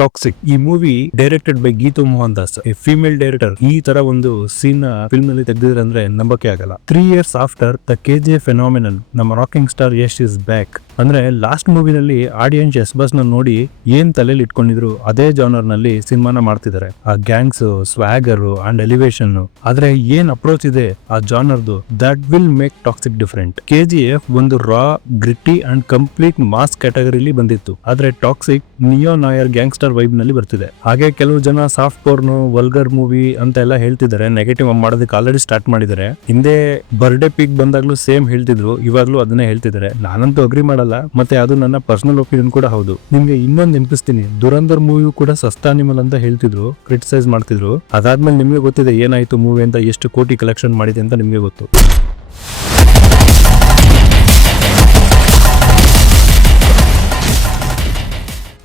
Toxic ಈ movie directed by Geethu Mohan Das, a female director. ಈ ತರ ಒಂದು ಸೀನ್ ಫಿಲ್ಮ್ ನಲ್ಲಿ ತೆಗೆದಿದ್ರೆ ಅಂದ್ರೆ ನಂಬಕ್ಕೆ ಆಗಲ್ಲ. 3 years after the KGF phenomenal, ನಮ್ಮ rocking star Yash is back. ಅಂದ್ರೆ ಲಾಸ್ಟ್ ಮೂವಿನಲ್ಲಿ ಆಡಿಯನ್ಸ್ ಎಸ್ ಬಸ್ ನ ನೋಡಿ ಏನ್ ತಲೆಯಲ್ಲಿ ಇಟ್ಕೊಂಡಿದ್ರು ಅದೇ ಜಾನರ್ ನಲ್ಲಿ ಸಿನಿಮಾನ ಮಾಡ್ತಿದ್ದಾರೆ. ಆ ಗ್ಯಾಂಗ್ಸ್, ಸ್ವ್ಯಾಗರ್ ಅಂಡ್ ಎಲಿವೇಶನ್, ಆದ್ರೆ ಏನ್ ಅಪ್ರೋಚ್ ಇದೆ ಆ ಜಾನರ್ದು, that will make toxic different. KGF ಒಂದು raw, gritty and complete mass ಕ್ಯಾಟಗರಿಲಿ ಬಂದಿತ್ತು, ಆದ್ರೆ toxic neo noir gangster vibe ನಲ್ಲಿ ಬರ್ತಿದೆ. ಹಾಗೆ ಕೆಲವು ಜನ ಸಾಫ್ಟ್ ಪೋರ್ನ್, ವಲ್ಗರ್ ಮೂವಿ ಅಂತ ಎಲ್ಲ ಹೇಳ್ತಿದ್ದಾರೆ, ನೆಗೆಟಿವ್ ಮಾಡೋದಕ್ಕೆ ಆಲ್ರೆಡಿ ಸ್ಟಾರ್ಟ್ ಮಾಡಿದ್ದಾರೆ. ಹಿಂದೆ ಬರ್ಡೇ ಪಿಕ್ ಬಂದಾಗ್ಲೂ ಸೇಮ್ ಹೇಳ್ತಿದ್ರು, ಇವಾಗ್ಲೂ ಅದನ್ನೇ ಹೇಳ್ತಿದ್ದಾರೆ. ನಾನಂತೂ ಅಗ್ರಿ ಮಾಡಲ್ಲ, ಮತ್ತೆ ಅದು ನನ್ನ ಪರ್ಸನಲ್ ಒಪಿನಿಯನ್ ಕೂಡ ಹೌದು. ನಿಮ್ಗೆ ಇನ್ನೊಂದು ನೆನಪಿಸ್ತೀನಿ, ದುರಂಧರ್ ಮೂವಿ ಕೂಡ ಸಸ್ತಾನಿಮಲ್ ಅಂತ ಹೇಳ್ತಿದ್ರು, ಕ್ರಿಟಿಸೈಸ್ ಮಾಡ್ತಿದ್ರು. ಅದಾದ್ಮೇಲೆ ನಿಮ್ಗೆ ಗೊತ್ತಿದೆ ಏನಾಯ್ತು ಮೂವಿ ಅಂತ, ಎಷ್ಟು ಕೋಟಿ ಕಲೆಕ್ಷನ್ ಮಾಡಿದೆ ಅಂತ ನಿಮ್ಗೆ ಗೊತ್ತು.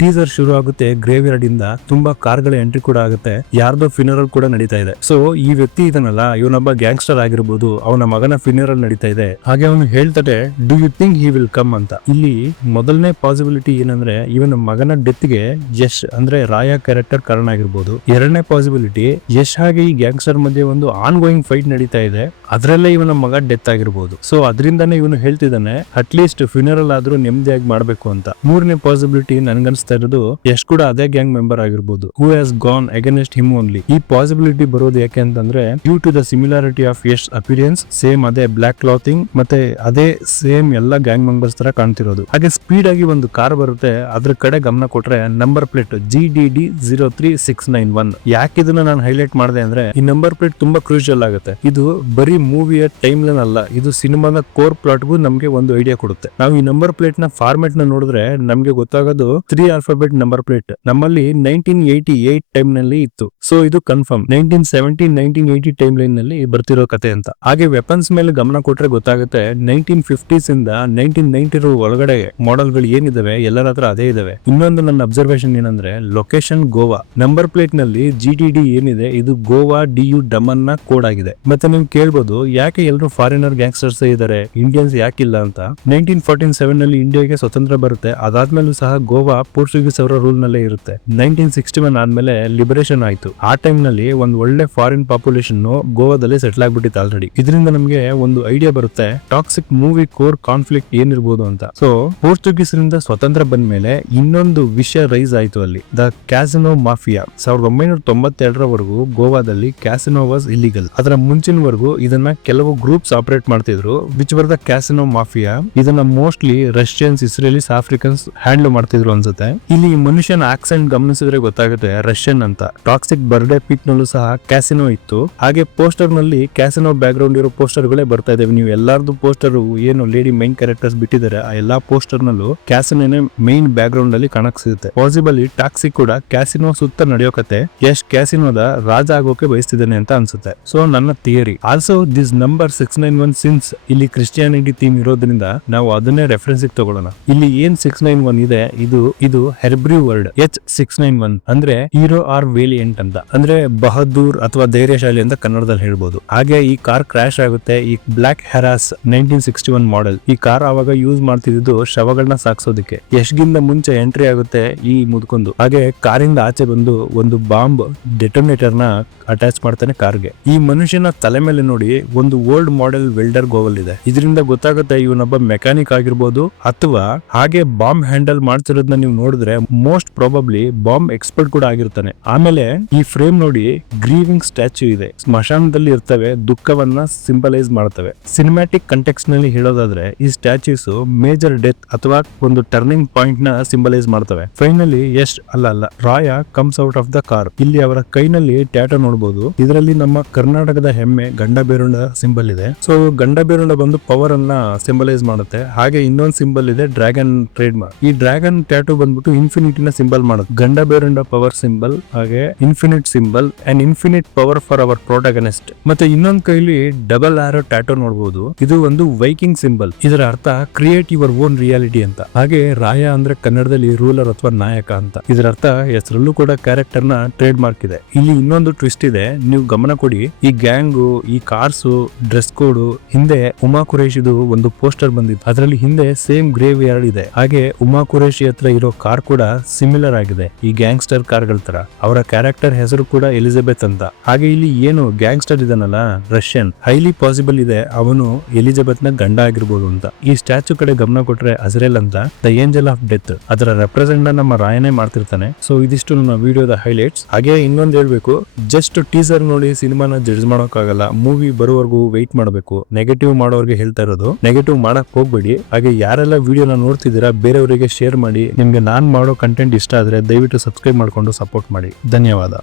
ಟೀಸರ್ ಶುರು ಆಗುತ್ತೆ ಗ್ರೇವ್ಯಾರ್ಡ್ ಇಂದ, ತುಂಬಾ ಕಾರ್ಗಳ ಎಂಟ್ರಿ ಕೂಡ ಆಗುತ್ತೆ, ಯಾರ್ದೋ ಫಿನರಲ್ ಕೂಡ ನಡೀತಾ ಇದೆ. ಸೊ ಈ ವ್ಯಕ್ತಿ ಇದನ್ನಲ್ಲ, ಇವನೊಬ್ಬ ಗ್ಯಾಂಗ್ಸ್ಟರ್ ಆಗಿರ್ಬೋದು, ಅವನ ಮಗನ ಫಿನರಲ್ ನಡೀತಾ ಇದೆ. ಹಾಗೆ ಅವನು ಹೇಳ್ತಾರೆ, do you think he will come ಅಂತ. ಇಲ್ಲಿ ಮೊದಲನೇ ಪಾಸಿಬಿಲಿಟಿ ಏನಂದ್ರೆ, ಇವನ ಮಗನ ಡೆತ್ ಗೆ ಯಶ್ ಅಂದ್ರೆ ರಾಯ ಕ್ಯಾರೆಕ್ಟರ್ ಕಾರಣ ಆಗಿರ್ಬೋದು. ಎರಡನೇ ಪಾಸಿಬಿಲಿಟಿ, ಯಶ್ ಹಾಗೆ ಈ ಗ್ಯಾಂಗ್ಸ್ಟರ್ ಮಧ್ಯೆ ಒಂದು ಆನ್ ಗೋಯಿಂಗ್ ಫೈಟ್ ನಡೀತಾ ಇದೆ, ಅದ್ರಲ್ಲೇ ಇವನ ಮಗ ಡೆತ್ ಆಗಿರ್ಬೋದು. ಸೊ ಅದರಿಂದಾನೇ ಇವನು ಹೇಳ್ತಿದ್ದಾನೆ, ಅಟ್ಲೀಸ್ಟ್ ಫಿನರಲ್ ಆದ್ರೂ ನೆಮ್ಮದಿಯಾಗಿ ಮಾಡ್ಬೇಕು ಅಂತ. ಮೂರನೇ ಪಾಸಿಬಿಲಿಟಿ ನನ್ಗನ್ಸ್ತಾ ಇರೋದು, ಯಶ್ ಕೂಡ ಅದೇ ಗ್ಯಾಂಗ್ ಮೆಂಬರ್ ಆಗಿರ್ಬೋದು, who has gone against him only. ಈ ಪಾಸಿಬಿಲಿಟಿ ಬರೋದು ಯಾಕೆ ಅಂತಂದ್ರೆ, due to the similarity of Yash appearance, same ಅದೇ ಬ್ಲಾಕ್ ಕ್ಲಾತಿಂಗ್, ಮತ್ತೆ ಅದೇ ಸೇಮ್ ಎಲ್ಲ ಗ್ಯಾಂಗ್ ಮೆಂಬರ್ಸ್ ತರ ಕಾಣ್ತಿರೋದು. ಹಾಗೆ ಸ್ಪೀಡ್ ಆಗಿ ಒಂದು ಕಾರ್ ಬರುತ್ತೆ, ಅದ್ರ ಕಡೆ ಗಮನ ಕೊಟ್ರೆ ನಂಬರ್ ಪ್ಲೇಟ್ GDD 03691. ಯಾಕೆ ಇದನ್ನ ನಾನು ಹೈಲೈಟ್ ಮಾಡಿದೆ ಅಂದ್ರೆ, ಈ ನಂಬರ್ ಪ್ಲೇಟ್ ತುಂಬಾ ಕ್ರೂಷಿಯಲ್ ಆಗುತ್ತೆ. ಇದು ಬರೀ ಮೂವಿಯ ಟೈಮ್ ಲೈನ್ ಅಲ್ಲ, ಇದು ಸಿನಿಮಾದ ಕೋರ್ ಪ್ಲಾಟ್ಗೂ ನಮ್ಗೆ ಒಂದು ಐಡಿಯಾ ಕೊಡುತ್ತೆ. ನಾವು ಈ ನಂಬರ್ ಪ್ಲೇಟ್ ನ ಫಾರ್ಮೆಟ್ ನ ನೋಡಿದ್ರೆ ನಮ್ಗೆ ಗೊತ್ತಾಗೋದು 3 ಆಲ್ಫಾಬೆಟ್ ನಂಬರ್ ಪ್ಲೇಟ್ ನಮ್ಮಲ್ಲಿ 1988 ಟೈಮ್ ನಲ್ಲಿ ಇತ್ತು. ಸೊ ಇದು ಕನ್ಫರ್ಮ್ 1970-1980 ಟೈಮ್ ಲೈನ್ ನಲ್ಲಿ ಬರ್ತಿರೋ ಕತೆ ಅಂತ. ಹಾಗೆ ವೆಪನ್ಸ್ ಮೇಲೆ ಗಮನ ಕೊಟ್ರೆ ಗೊತ್ತಾಗುತ್ತೆ, 1950s ಇಂದ 1990 ಒಳಗಡೆ ಮಾಡೆಲ್ ಗಳು ಏನಿದಾವೆ ಎಲ್ಲರ ಹತ್ರ ಅದೇ ಇದಾವೆ. ಇನ್ನೊಂದು ನನ್ನ ಅಬ್ಸರ್ವೇಷನ್ ಏನಂದ್ರೆ, ಲೊಕೇಶನ್ ಗೋವಾ. ನಂಬರ್ ಪ್ಲೇಟ್ ನಲ್ಲಿ GDD ಏನಿದೆ, ಇದು ಗೋವಾ DU ಡಮನ್ ನ ಕೋಡ್ ಆಗಿದೆ. ಮತ್ತೆ ನೀವು ಕೇಳ್ಬೋದು, ಯಾಕೆ ಎಲ್ಲರೂ ಫಾರಿನರ್ ಗ್ಯಾಂಗ್ಸ್ಟರ್ಸ್ ಇದಾರೆ, ಇಂಡಿಯನ್ಸ್ ಯಾಕಿಲ್ಲ ಅಂತ. 1947 ನಲ್ಲಿ ಇಂಡಿಯಾಗೆ ಸ್ವತಂತ್ರ ಬರುತ್ತೆ, ಅದಾದ್ಮೇಲೂ ಸಹ ಗೋವಾ ಪೋರ್ಚುಗೀಸ್ ಅವರ ರೂಲ್ ನಲ್ಲೇ ಇರುತ್ತೆ. 1961 ಆದ್ಮೇಲೆ ಲಿಬರೇಷನ್ ಆಯ್ತು. ಆ ಟೈಮ್ ನಲ್ಲಿ ಒಂದು ಒಳ್ಳೆ ಫಾರಿನ್ ಪಾಪ್ಯುಲೇಷನ್ ಗೋವಾದಲ್ಲಿ ಸೆಟ್ಲ್ ಆಗ್ಬಿಟ್ಟಿತ್ತು ಆಲ್ರೆಡಿ. ಇದರಿಂದ ನಮಗೆ ಒಂದು ಐಡಿಯಾ ಬರುತ್ತೆ, ಟಾಕ್ಸಿಕ್ ಮೂವಿ ಕೋರ್ ಕಾನ್ಫ್ಲಿಕ್ಟ್ ಏನಿರ್ಬೋದು ಅಂತ. ಸೊ ಪೋರ್ಚುಗೀಸರಿಂದ ಸ್ವತಂತ್ರ ಬಂದ್ಮೇಲೆ ಇನ್ನೊಂದು ವಿಷಯ ರೈಸ್ ಆಯ್ತು ಅಲ್ಲಿ, ದ ಕ್ಯಾಸಿನೋ ಮಾಫಿಯಾ. 1992 ಗೋವಾದಲ್ಲಿ ಕ್ಯಾಸಿನೋ ವಾಸ್ ಇಲ್ಲಿಗಲ್. ಅದರ ಮುಂಚಿನವರೆಗೂ ಇದನ್ನ ಕೆಲವು ಗ್ರೂಪ್ಸ್ ಆಪರೇಟ್ ಮಾಡ್ತಿದ್ರು, which were the casino mafia. ಇದನ್ನ ಮೋಸ್ಟ್ಲಿ ರಷ್ಯನ್ಸ್, ಇಸ್ರೇಲಿಸ್, ಆಫ್ರಿಕನ್ಸ್ ಹ್ಯಾಂಡಲ್ ಮಾಡ್ತಿದ್ರು ಅನ್ಸುತ್ತೆ. ಇಲ್ಲಿ ಮನುಷ್ಯನ ಆಕ್ಸೆಂಟ್ ಗಮನಿಸಿದ್ರೆ ಗೊತ್ತಾಗುತ್ತೆ ರಷ್ಯನ್ ಅಂತ. ಟಾಕ್ಸಿಕ್ ಬರ್ಡೇ ಪಿಕ್ ನಲ್ಲೂ ಸಹ ಕ್ಯಾಸಿನೋ ಇತ್ತು. ಹಾಗೆ ಪೋಸ್ಟರ್ ನಲ್ಲಿ ಕ್ಯಾಸಿನೋ ಬ್ಯಾಕ್ ಗ್ರೌಂಡ್ ಇರೋ ಪೋಸ್ಟರ್ ಗಳೇ ಬರ್ತಾ ಇದಾವೆ. ನೀವು ಎಲ್ಲಾರ್ದು ಪೋಸ್ಟರ್ ಏನು ಲೇಡಿ ಮೈನ್ ಕ್ಯಾರೆಕ್ಟರ್ಸ್ ಬಿಟ್ಟಿದ್ದಾರೆ, ಆ ಎಲ್ಲಾ ಪೋಸ್ಟರ್ ನಲ್ಲೂ ಕ್ಯಾಸಿನೋನೇ ಮೈನ್ ಬ್ಯಾಕ್ ಗ್ರೌಂಡ್ ಅಲ್ಲಿ ಕಾಣಕ್ ಸಿಗುತ್ತೆ. ಪಾಸಿಬಲಿ ಟಾಕ್ಸಿಕ್ ಕೂಡ ಕ್ಯಾಸಿನೋ ಸುತ್ತ ನಡೆಯೋ ಕತೆ, ಯಶ್ ಕ್ಯಾಸಿನೋದ ರಾಜ ಆಗೋಕೆ ಬಯಸ್ತಿದ್ದಾನೆ ಅಂತ ಅನ್ಸುತ್ತೆ. ಸೊ ನನ್ನ theory also this number 691, since ಇಲ್ಲಿ ಕ್ರಿಶ್ಚಿಯಾನಿಟಿ ಥೀಮ್ ಇರೋದ್ರಿಂದ ನಾವು ಅದನ್ನೇ ರೆಫರೆನ್ಸ್ ತಗೊಳ್ಳೋಣ. ಇಲ್ಲಿ ಏನ್ 691 ಇದೆ, ಇದು ಹೆಬ್ರಿವ್ ವರ್ಡ್ H691 ಅಂದ್ರೆ ಹೀರೋ ಆರ್ ವೇಲಿಯಂಟ್ ಅಂತ, ಅಂದ್ರೆ ಬಹದ್ದೂರ್ ಅಥವಾ ಧೈರ್ಯಶಾಲಿ ಅಂತ ಕನ್ನಡದಲ್ಲಿ ಹೇಳ್ಬೋದು. ಹಾಗೆ ಈ ಕಾರ್ ಕ್ರಾಶ್ ಆಗುತ್ತೆ. ಈ ಬ್ಲಾಕ್ ಹೆರಾಸ್ 1961 ಮಾಡೆಲ್. ಈ ಕಾರ್ ಅವಾಗ ಯೂಸ್ ಮಾಡ್ತಿದ್ದು ಶವಗಳನ್ನ ಸಾಕ್ಸೋದಕ್ಕೆ. ಯಶ್ಗಿಂತ ಮುಂಚೆ ಎಂಟ್ರಿ ಆಗುತ್ತೆ ಈ ಮುದ್ಕೊಂಡು. ಹಾಗೆ ಕಾರಿಂದ ಆಚೆ ಬಂದು ಒಂದು ಬಾಂಬ್ ಡೆಟೋನೇಟರ್ ನ ಅಟ್ಯಾಚ್ ಮಾಡ್ತಾನೆ ಕಾರ್ಗೆ. ಈ ಮನುಷ್ಯನ ತಲೆ ಮೇಲೆ ನೋಡಿ ಒಂದು ಓಲ್ಡ್ ಮಾಡೆಲ್ ವೆಲ್ಡರ್ ಗೋವಲ್ ಇದೆ. ಇದರಿಂದ ಗೊತ್ತಾಗುತ್ತೆ ಇವನೊಬ್ಬ ಮೆಕ್ಯಾನಿಕ್ ಆಗಿರ್ಬೋದು, ಅಥವಾ ಹಾಗೆ ಬಾಂಬ್ ಹ್ಯಾಂಡಲ್ ಮಾಡ್ತಿರೋದನ್ನ ನೀವು ನೋಡಿದ್ರೆ ಮೋಸ್ಟ್ ಪ್ರಾಬಬ್ಲಿ ಬಾಂಬ್ ಎಕ್ಸ್ಪರ್ಟ್ ಕೂಡ ಆಗಿರ್ತಾನೆ. ಆಮೇಲೆ ಈ ಫ್ರೇಮ್ ನೋಡಿ, ಗ್ರೀವಿಂಗ್ ಸ್ಟ್ಯಾಚ್ಯೂ ಇದೆ. ಸ್ಮಶಾನದಲ್ಲಿ ಇರ್ತವೆ, ದುಃಖವನ್ನ ಸಿಂಬಲೈಸ್ ಮಾಡ್ತವೆ. ಸಿನಿಮ್ಯಾಟಿಕ್ ಕಂಟೆಕ್ಸ್ಟ್ ನಲ್ಲಿ ಹೇಳೋದಾದ್ರೆ ಈ ಸ್ಟ್ಯಾಚ್ಯೂಸ್ ಮೇಜರ್ ಡೆತ್ ಅಥವಾ ಒಂದು ಟರ್ನಿಂಗ್ ಪಾಯಿಂಟ್ ನ ಸಿಂಬಲೈಸ್ ಮಾಡ್ತವೆ. ಫೈನಲಿ ಯಶ್ ಅಲ್ಲ Raya comes out of the car. ಇಲ್ಲಿ ಅವರ ಕೈನಲ್ಲಿ ಟ್ಯಾಟೋ ನೋಡಬಹುದು. ಇದರಲ್ಲಿ ನಮ್ಮ ಕರ್ನಾಟಕದ ಹೆಮ್ಮೆ ಗಂಡಬೇರುಂಡ ಸಿಂಬಲ್ ಇದೆ. ಸೊ ಗಂಡಬೇರುಂಡ ಬಂದು ಪವರ್ ಅನ್ನ ಸಿಂಬಲೈಸ್ ಮಾಡುತ್ತೆ. ಹಾಗೆ ಇನ್ನೊಂದು ಸಿಂಬಲ್ ಇದೆ ಡ್ರ್ಯಾಗನ್ ಟ್ರೇಡ್ ಮಾರ್ಕ್. ಈ ಡ್ರ್ಯಾಗನ್ ಟ್ಯಾಟೋ ಬಂದ್ಬಿಟ್ಟು ಇನ್ಫಿನಿಟಿನ ಸಿಂಬಲ್ ಮಾಡುತ್ತೆ. ಗಂಡಬೇರುಂಡ ಪವರ್ ಸಿಂಬಲ್, ಹಾಗೆ infinite symbol and infinite power for our protagonist. ಮತ್ತೆ ಇನ್ನೊಂದ್ ಕೈಲಿ ಡಬಲ್ ಆರೋ ಟ್ಯಾಟೋ ನೋಡಬಹುದು. ಇದು ಒಂದು ವೈಕಿಂಗ್ ಸಿಂಬಲ್. ಇದರ ಅರ್ಥ ಕ್ರಿಯೇಟ್ ಯುವರ್ ಓನ್ ರಿಯಾಲಿಟಿ ಅಂತ. ಹಾಗೆ ರಾಯ ಅಂದ್ರೆ ಕನ್ನಡದಲ್ಲಿ ರೂಲರ್ ಅಥವಾ ನಾಯಕ ಅಂತ. ಇದರ ಅರ್ಥ ಹೆಸರಲ್ಲೂ ಕೂಡ ಕ್ಯಾರೆಕ್ಟರ್ ನ ಟ್ರೇಡ್ ಮಾರ್ಕ್ ಇದೆ. ಇಲ್ಲಿ ಇನ್ನೊಂದು ಟ್ವಿಸ್ಟ್ ಇದೆ, ನೀವು ಗಮನ ಕೊಡಿ. ಈ ಗ್ಯಾಂಗು, ಈ ಕಾರ್ಸು, ಡ್ರೆಸ್ ಕೋಡ್, ಹಿಂದೆ ಉಮಾ ಕುರೇಶಿದು ಒಂದು ಪೋಸ್ಟರ್ ಬಂದಿತ್ತು. ಅದರಲ್ಲಿ ಹಿಂದೆ ಸೇಮ್ ಗ್ರೇವ್ ಯಾರ್ಡ್ ಇದೆ. ಹಾಗೆ ಉಮಾ ಕುರೇಶಿ ಹತ್ರ ಇರೋ ಕಾರ್ ಕಾರ್ ಕೂಡ ಸಿಮಿಲರ್ ಆಗಿದೆ ಈ ಗ್ಯಾಂಗ್ಸ್ಟರ್ ಕಾರ್ಗಳ ತರ. ಅವರ ಕ್ಯಾರೆಕ್ಟರ್ ಹೆಸರು ಕೂಡ ಎಲಿಜಬೆತ್ ಅಂತ. ಹಾಗೆ ಇಲ್ಲಿ ಏನು ಗ್ಯಾಂಗ್ಸ್ಟರ್ ಇದನ್ನಲ್ಲ ರಷ್ಯನ್, ಹೈಲಿ ಪಾಸಿಬಲ್ ಇದೆ ಅವನು ಎಲಿಜಬೆತ್ ನ ಗಂಡ ಆಗಿರ್ಬೋದು ಅಂತ. ಈ ಸ್ಟ್ಯಾಚು ಕಡೆ ಗಮನ ಕೊಟ್ರೆ ಅಜ್ರೇಲ್ ಅಂತ ದ ಏಂಜಲ್ ಆಫ್ ಡೆತ್ ಅದರ ರೆಪ್ರೆಸೆಂಟ್ ನಮ್ಮ ರಾಯನೇ ಮಾಡ್ತಿರ್ತಾನೆ. ಸೊ ಇದಿಷ್ಟು ನನ್ನ ವಿಡಿಯೋದ ಹೈಲೈಟ್ಸ್. ಹಾಗೆ ಇನ್ನೊಂದು ಹೇಳ್ಬೇಕು, ಜಸ್ಟ್ ಟೀಸರ್ ನೋಡಿ ಸಿನಿಮಾನ ಜಡ್ಜ್ ಮಾಡೋಕ್ಕಾಗಲ್ಲ. ಮೂವಿ ಬರೋವರೆಗೂ ವೆಯ್ಟ್ ಮಾಡಬೇಕು. ನೆಗೆಟಿವ್ ಮಾಡೋರ್ಗೆ ಹೇಳ್ತಾ ಇರೋದು, ನೆಗೆಟಿವ್ ಮಾಡಕ್ ಹೋಗ್ಬೇಡಿ. ಹಾಗೆ ಯಾರೆಲ್ಲ ವಿಡಿಯೋನ ನೋಡ್ತಿದ್ದೀರಾ ಬೇರೆಯವರಿಗೆ ಶೇರ್ ಮಾಡಿ. ನಿಮ್ಗೆ ನಾನ್ ಮಾಡೋ ಕಂಟೆಂಟ್ ಇಷ್ಟ ಆದ್ರೆ ದಯವಿಟ್ಟು ಸಬ್ಸ್ಕ್ರೈಬ್ ಮಾಡ್ಕೊಂಡು ಸಪೋರ್ಟ್ ಮಾಡಿ. ಧನ್ಯವಾದ.